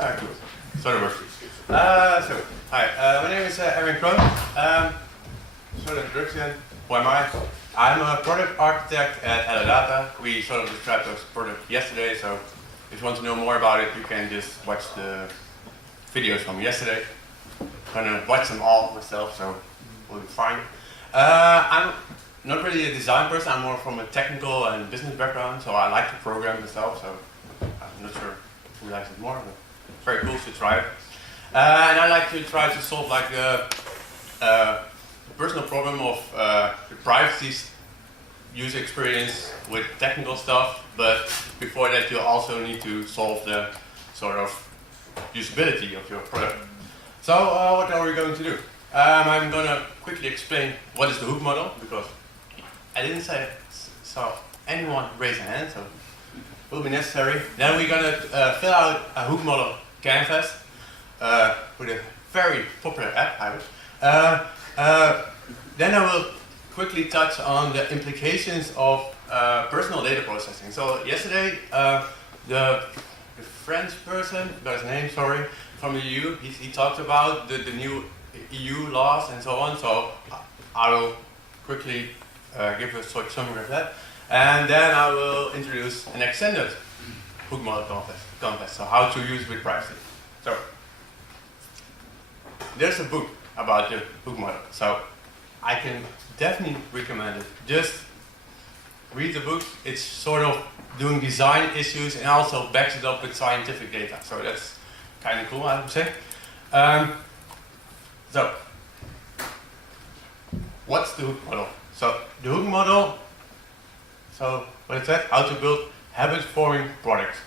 Cool. So that works. Hi, my name is Erwin. Short introduction. Who am I? I'm a product architect at Hello Data. We sort of described our product yesterday, so if you want to know more about it, you can just watch the videos from yesterday. I'm gonna watch them all myself, so we'll be fine. I'm not really a design person. I'm more from a technical and business background, so I like to program myself. So I'm not sure who likes it more, but very cool to try it. And I like to try to solve like the personal problem of the privacy user experience with technical stuff, but before that you also need to solve the sort of usability of your product. So what are we going to do? I'm going to quickly explain what is the hook model, because I didn't saw anyone raise a hand, so it will be necessary. Then we're going to fill out a hook model canvas with a very popular app, I wish. Then I will quickly touch on the implications of personal data processing. So yesterday, the French person, got his name, sorry, from the EU, he talked about the new EU laws and so on. So I will quickly give a short summary of that. And then I will introduce an extended hook model context, so how to use with privacy. So there's a book about the hook model, so I can definitely recommend it. Just read the book. It's sort of doing design issues and also backs it up with scientific data, so that's kind of cool, I would say. So what's the hook model? So the hook model, so what it said, how to build habit-forming products.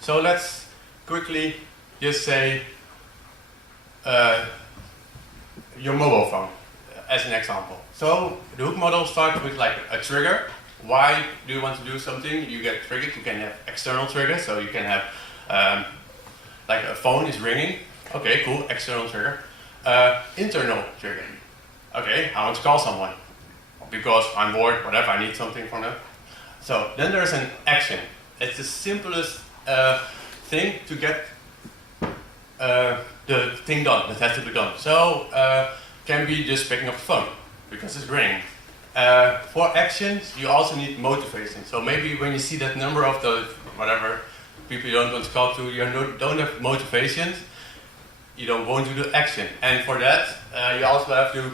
So let's quickly just say your mobile phone as an example. So the hook model starts with like a trigger. Why do you want to do something? You get triggered. You can have external triggers, so you can have like a phone is ringing. Okay, cool, external trigger. Internal trigger. Okay, I want to call someone because I'm bored, whatever, I need something from them. So then there's an action. It's the simplest thing to get the thing done that has to be done. So can be just picking up the phone because it's ringing. For actions, you also need motivation. So maybe when you see that number of those whatever people you don't want to call to, you don't have motivations, you won't do the action. And for that, you also have to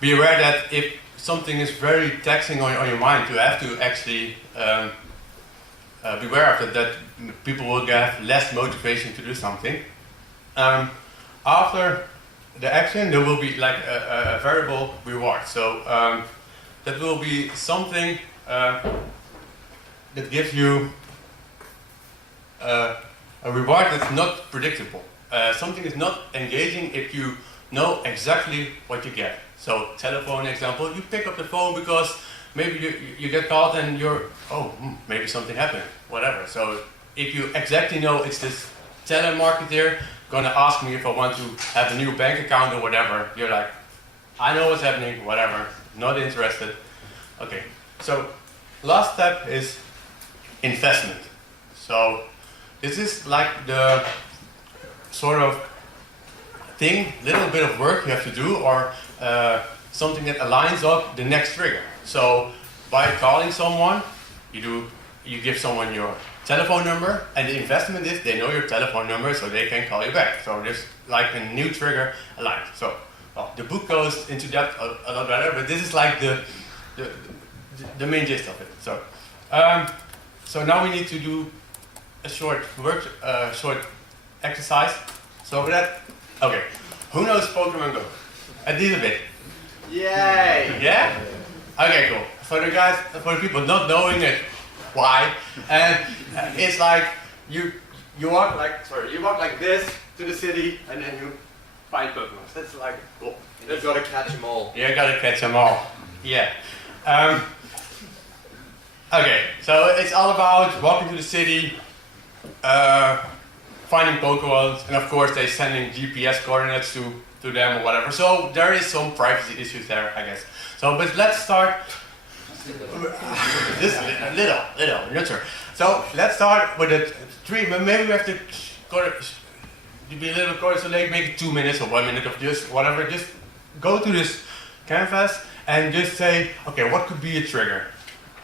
be aware that if something is very taxing on your mind, you have to actually be aware of it, that people will have less motivation to do something. After the action, there will be like a variable reward. So that will be something that gives you a reward that's not predictable. Something is not engaging if you know exactly what you get. So telephone example, you pick up the phone because maybe you get called and maybe something happened, whatever. So if you exactly know it's this telemarketer gonna ask me if I want to have a new bank account or whatever, you're like, I know what's happening, whatever, not interested. Okay, so last step is investment. So this is like the sort of thing, little bit of work you have to do, or something that aligns up the next trigger. So by calling someone, you give someone your telephone number, and the investment is they know your telephone number, so they can call you back. So there's like a new trigger aligned. So the book goes into depth a lot better, but this is like the main gist of it. So so now we need to do a short exercise. So for that, okay, who knows Pokemon Go? At least a bit. Yay! Yeah? Okay, cool. For the people not knowing it, why? And it's like you walk like this to the city, and then you find Pokemon. That's like cool. And you've got to catch them all. You gotta catch them all. Yeah. Okay, so it's all about walking to the city, finding Pokemon, and of course they're sending GPS coordinates to them or whatever. So there is some privacy issues there, I guess. So, but let's start Just a little, not sure. So let's start with the three. Maybe we have to be a little bit so late, make it 2 minutes or 1 minute of just whatever. Just go to this canvas and just say, okay, what could be a trigger?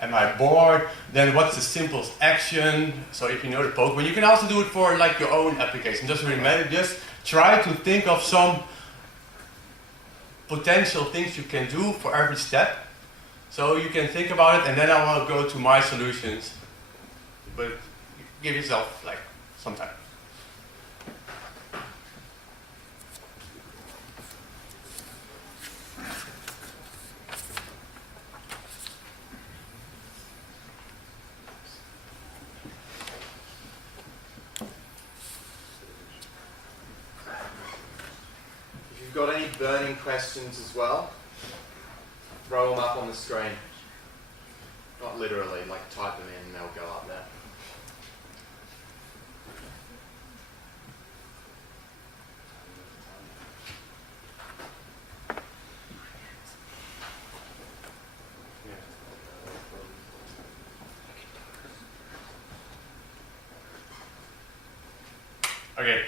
Am I bored? Then what's the simplest action? So if you know the Pokemon, you can also do it for like your own application. Doesn't really matter. Just try to think of some potential things you can do for every step. So you can think about it, and then I will go to my solutions. But give yourself like some time. If you've got any burning questions as well, throw them up on the screen. Not literally, like type them in and they'll go up there. Okay.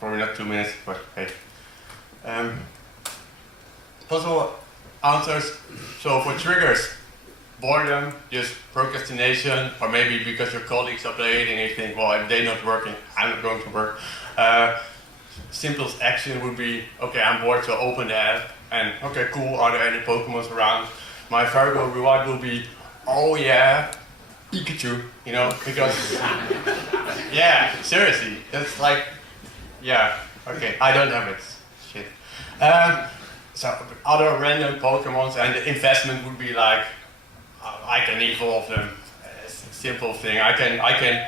Probably not 2 minutes, but hey. Possible answers. So for triggers, boredom, just procrastination, or maybe because your colleagues are late and you think, well, if they're not working, I'm not going to work. Simplest action would be, okay, I'm bored, so open the app, and okay, cool, are there any Pokemons around? My variable reward will be, oh yeah, Pikachu, you know, because, yeah, seriously, that's like, yeah, okay, I don't have it, shit. So other random Pokemons, and the investment would be like, I can evolve them. It's a simple thing. I can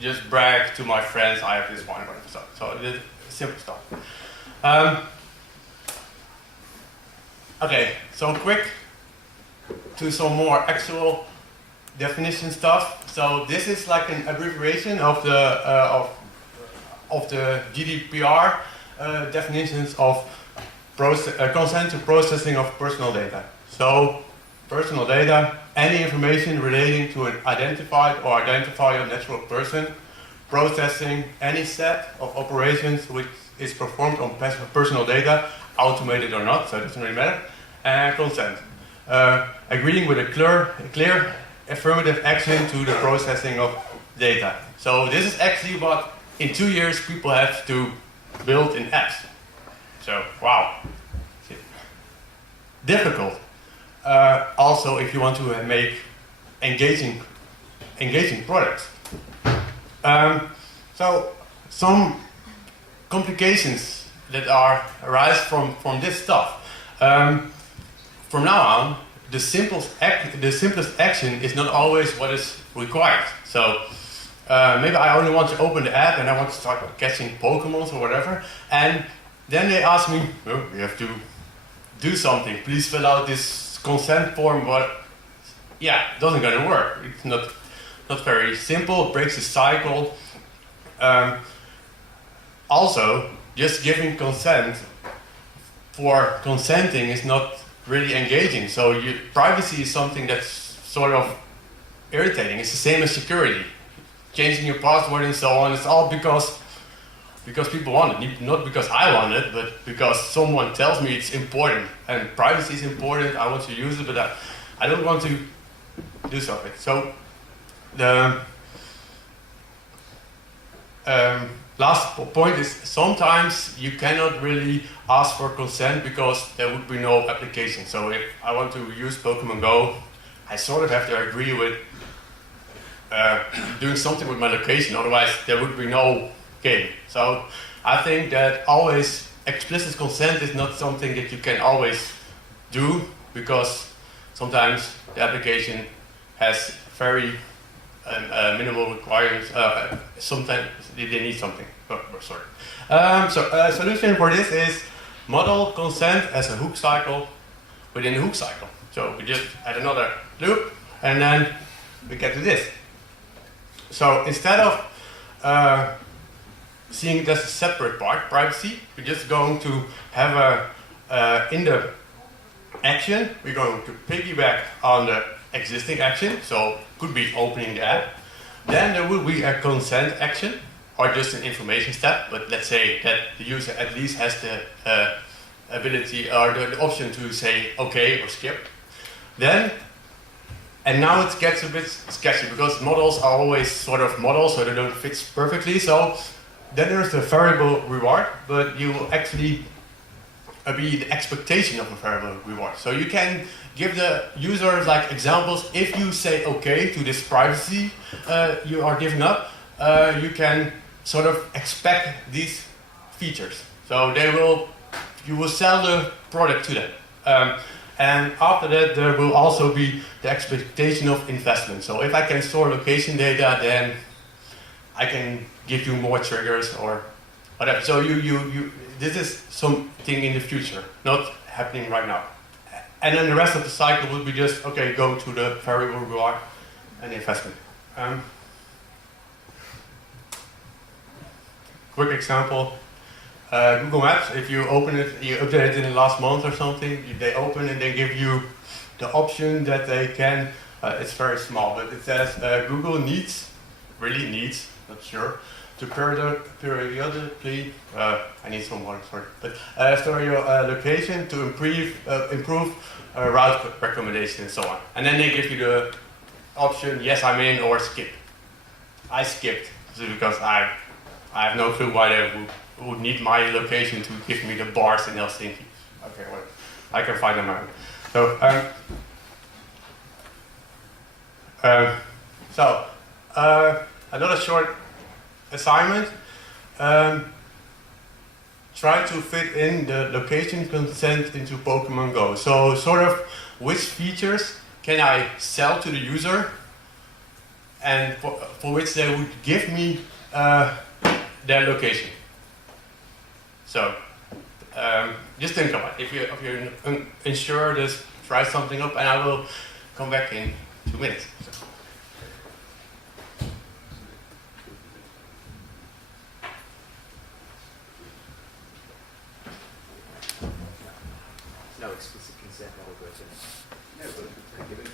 just brag to my friends I have this one. So the simple stuff. Okay, so quick to some more actual definition stuff. So this is like an abbreviation of the GDPR definitions of consent to processing of personal data. So personal data, any information relating to an identified or identifiable natural person, processing any set of operations which is performed on personal data, automated or not, so it doesn't really matter, and consent. Agreeing with a clear affirmative action to the processing of data. So this is actually what in 2 years people have to build in apps. So, wow. Difficult. Also, if you want to make engaging products. So, some complications that arise from this stuff. From now on, the simplest action is not always what is required. So, maybe I only want to open the app and I want to start catching Pokemons or whatever, and then they ask me, oh, you have to do something. Please fill out this consent form, but yeah, it doesn't gonna work. It's not very simple, it breaks the cycle. Also, just giving consent for consenting is not really engaging. So privacy is something that's sort of irritating. It's the same as security. Changing your password and so on, it's all because people want it, not because I want it, but because someone tells me it's important. And privacy is important, I want to use it, but I don't want to do something. So the last point is sometimes you cannot really ask for consent because there would be no application. So if I want to use Pokemon Go, I sort of have to agree with doing something with my location, otherwise there would be no game. So I think that always explicit consent is not something that you can always do, because sometimes the application has very minimal requirements. Sometimes they need something. Oh, sorry. So a solution for this is model consent as a hook cycle within the hook cycle. So we just add another loop and then we get to this. So instead of seeing it as a separate part, privacy, we're just going to have in the action, we're going to piggyback on the existing action, so could be opening the app. Then there will be a consent action, or just an information step, but let's say that the user at least has the ability or the option to say okay or skip. Then, and now it gets a bit sketchy because models are always sort of models, so they don't fit perfectly. So then there's the variable reward, but you will actually be the expectation of a variable reward. So you can give the user like examples. If you say okay to this privacy you are giving up, you can sort of expect these features. So you will sell the product to them. And after that, there will also be the expectation of investment. So if I can store location data, then I can give you more triggers or whatever. So this is something in the future, not happening right now. And then the rest of the cycle would be just, okay, go to the variable reward and investment. Quick example. Google Maps, if you open it, you update it in the last month or something, they open and they give you the option that they can, it's very small, but it says Google really needs, not sure, to periodically, I need some water, sorry, but store your location to improve route recommendation and so on. And then they give you the option, yes, I'm in, or skip. I skipped, because I have no clue why they would need my location to give me the bars in Helsinki. Okay, well, I can find them out. So, another short assignment. Try to fit in the location consent into Pokemon Go. So, sort of, which features can I sell to the user, and for which they would give me their location. So, just think about it. If you're unsure, just try something up, and I will come back in 2 minutes. So. No explicit consent model goes in. No, but they're giving.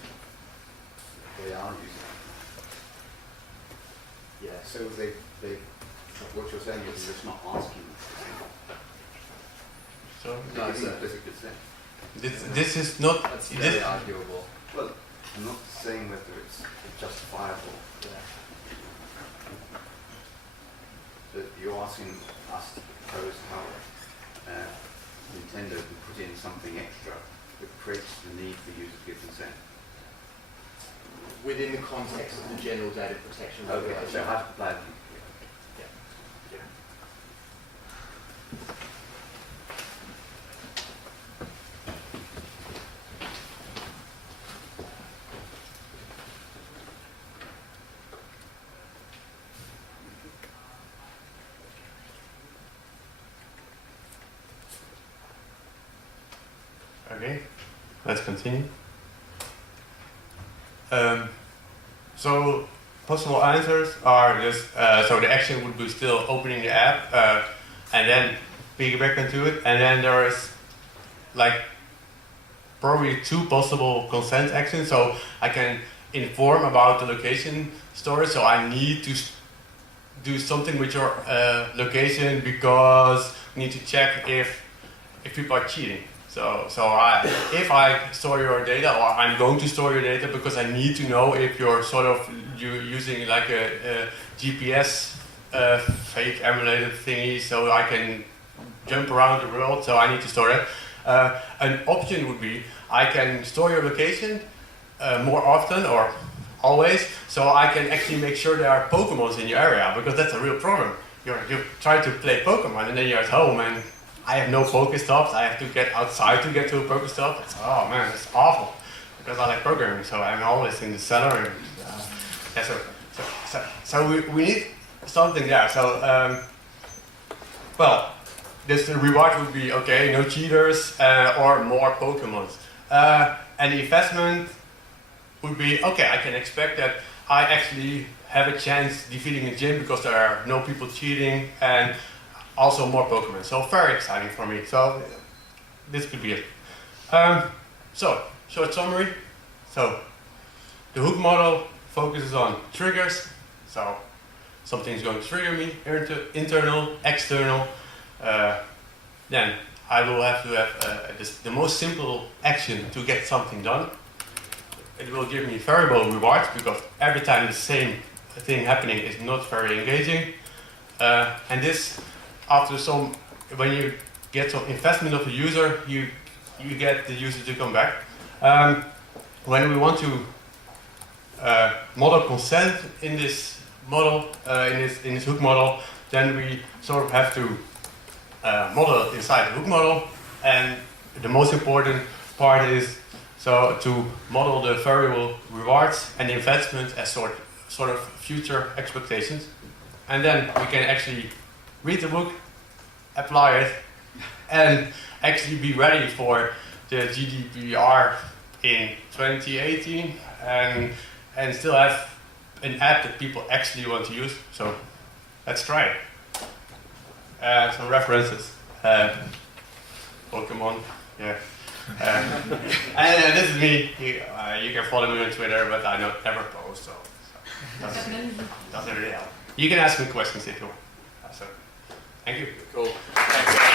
They are using it. Yeah. So what you're saying is you're just not asking. So No, it's implicit consent. this is not. That's very arguable. Well, I'm not saying whether it's justifiable. Yeah. But you're asking us to propose how Nintendo can put in something extra that creates the need for users to give consent. Within the context of the general data protection Okay, regulation. so how to apply them? Yeah. Yeah. Okay, let's continue. So possible answers are just, so the action would be still opening the app and then piggyback into it, and then there is like probably 2 possible consent actions. So I can inform about the location storage, so I need to do something with your location because we need to check if people are cheating. So if I store your data, or I'm going to store your data because I need to know if you're sort of using like a GPS fake emulated thingy, so I can jump around the world, so I need to store it. An option would be I can store your location more often or always, so I can actually make sure there are Pokemons in your area, because that's a real problem. You try to play Pokemon and then you're at home and I have no Pokestops. I have to get outside to get to a Pokestop. Oh man, it's awful. Because I like programming, so I'm always in the cellar. And, so we need something there. So, well, this reward would be, okay, no cheaters or more Pokemons. And the investment would be, okay, I can expect that I actually have a chance defeating a gym because there are no people cheating, and also more Pokemon. So very exciting for me. So this could be it. So, short summary. So, the hook model focuses on triggers. So, something's going to trigger me, internal, external. Then I will have to have the most simple action to get something done. It will give me variable rewards because every time the same thing happening is not very engaging. And this, after when you get some investment of the user, you get the user to come back. When we want to model consent in this model, in this hook model, then we sort of have to model it inside the hook model. And the most important part is to model the variable rewards and the investment as sort of future expectations. And then we can actually read the book, apply it, and actually be ready for the GDPR in 2018 and still have an app that people actually want to use. So let's try it. Some references. Pokemon, yeah. And this is me. You can follow me on Twitter, but I never post, so doesn't really help. You can ask me questions if you want. So, thank you. Cool. Thanks.